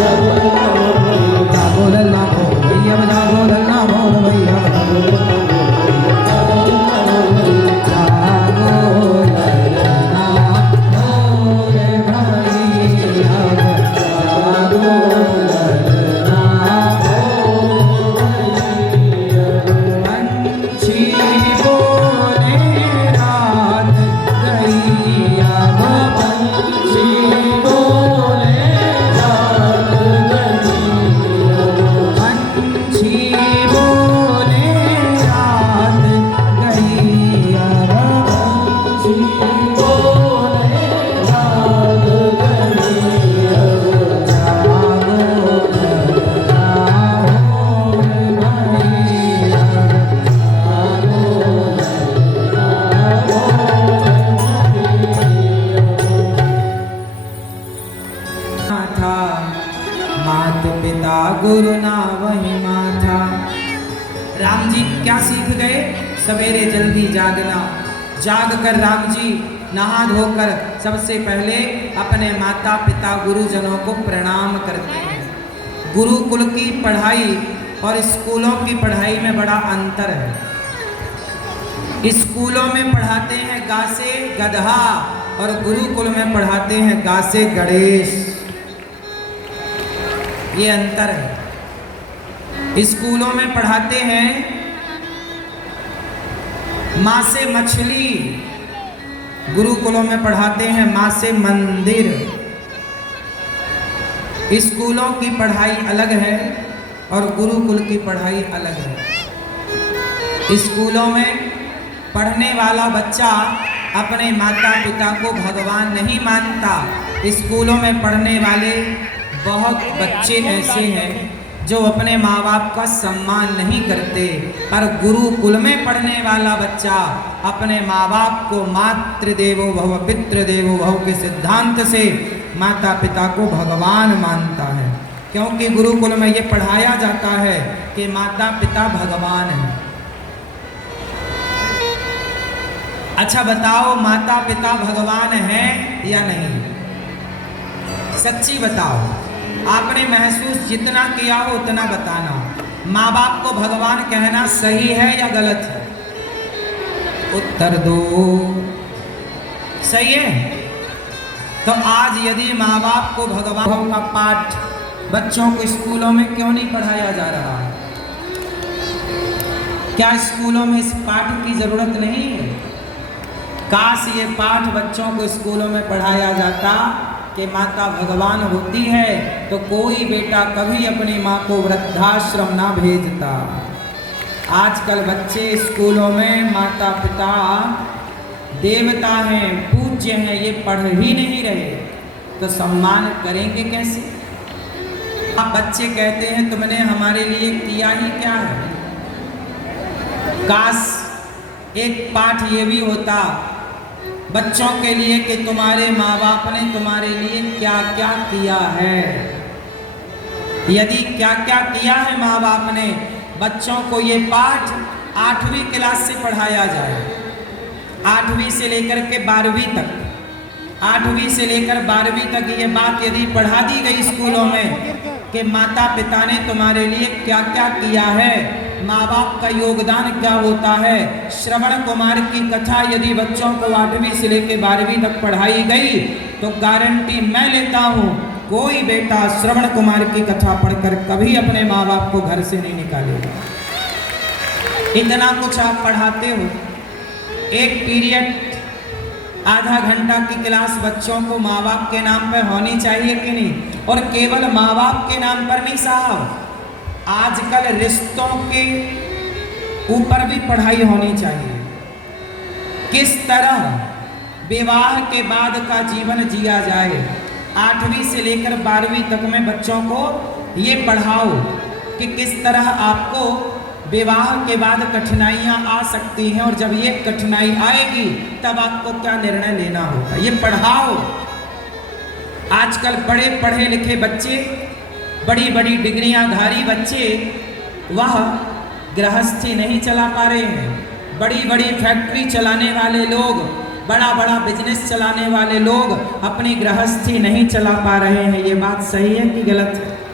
जागो लल्ला बोल भैया जागो लल्ला बोल भैया जागो गुरु ना वही माथा। राम जी क्या सीख गए? सवेरे जल्दी जागना। जाग कर राम जी नहा धोकर सबसे पहले अपने माता पिता गुरुजनों को प्रणाम करते हैं। गुरुकुल की पढ़ाई और स्कूलों की पढ़ाई में बड़ा अंतर है। स्कूलों में पढ़ाते हैं गा से गधा और गुरुकुल में पढ़ाते हैं गा से गणेश। ये अंतर है। स्कूलों में पढ़ाते हैं माँ से मछली, गुरुकुलों में पढ़ाते हैं माँ से मंदिर। स्कूलों की पढ़ाई अलग है और गुरुकुल की पढ़ाई अलग है। स्कूलों में पढ़ने वाला बच्चा अपने माता पिता को भगवान नहीं मानता। स्कूलों में पढ़ने वाले बहुत बच्चे ऐसे हैं जो अपने माँ बाप का सम्मान नहीं करते, पर गुरुकुल में पढ़ने वाला बच्चा अपने माँ बाप को मातृदेवो भव पितृदेवो भव के सिद्धांत से माता पिता को भगवान मानता है, क्योंकि गुरुकुल में ये पढ़ाया जाता है कि माता पिता भगवान हैं। अच्छा बताओ, माता पिता भगवान हैं या नहीं? सच्ची बताओ। आपने महसूस जितना किया हो उतना बताना। माँ बाप को भगवान कहना सही है या गलत है? उत्तर दो। सही है। तो आज यदि माँ बाप को भगवान का पाठ बच्चों को स्कूलों में क्यों नहीं पढ़ाया जा रहा है? क्या स्कूलों में इस पाठ की जरूरत नहीं है? काश ये पाठ बच्चों को स्कूलों में पढ़ाया जाता कि माता भगवान होती है तो कोई बेटा कभी अपनी माँ को वृद्धाश्रम ना भेजता। आजकल बच्चे स्कूलों में माता पिता देवता हैं, पूज्य हैं, ये पढ़ ही नहीं रहे, तो सम्मान करेंगे कैसे? अब बच्चे कहते हैं तुमने हमारे लिए किया ही क्या है? काश एक पाठ ये भी होता बच्चों के लिए कि तुम्हारे माँ बाप ने तुम्हारे लिए क्या क्या किया है। यदि क्या क्या किया है माँ बाप ने, बच्चों को ये पाठ 8वीं क्लास से पढ़ाया जाए। 8वीं से लेकर के 12वीं तक, 8वीं से लेकर 12वीं तक ये बात यदि पढ़ा दी गई स्कूलों में कि माता पिता ने तुम्हारे लिए क्या क्या किया है, माँ बाप का योगदान क्या होता है। श्रवण कुमार की कथा यदि बच्चों को 8वीं से लेकर 12वीं तक पढ़ाई गई तो गारंटी मैं लेता हूँ कोई बेटा श्रवण कुमार की कथा पढ़कर कभी अपने माँ बाप को घर से नहीं निकालेगा। इतना कुछ आप पढ़ाते हो। एक पीरियड आधा घंटा की क्लास बच्चों को माँ बाप के नाम पर होनी चाहिए कि नहीं? और केवल माँ बाप के नाम पर नहीं साहब, आजकल रिश्तों के ऊपर भी पढ़ाई होनी चाहिए। किस तरह विवाह के बाद का जीवन जिया जाए, 8वीं से लेकर 12वीं तक में बच्चों को ये पढ़ाओ कि किस तरह आपको विवाह के बाद कठिनाइयाँ आ सकती हैं और जब ये कठिनाई आएगी तब आपको क्या निर्णय लेना होगा, ये पढ़ाओ। आजकल बड़े पढ़े लिखे बच्चे, बड़ी बड़ी डिग्रियाँधारी बच्चे वह गृहस्थी नहीं चला पा रहे हैं। बड़ी बड़ी फैक्ट्री चलाने वाले लोग बड़ा बड़ा बिजनेस चलाने वाले लोग अपनी गृहस्थी नहीं चला पा रहे हैं। ये बात सही है कि गलत है?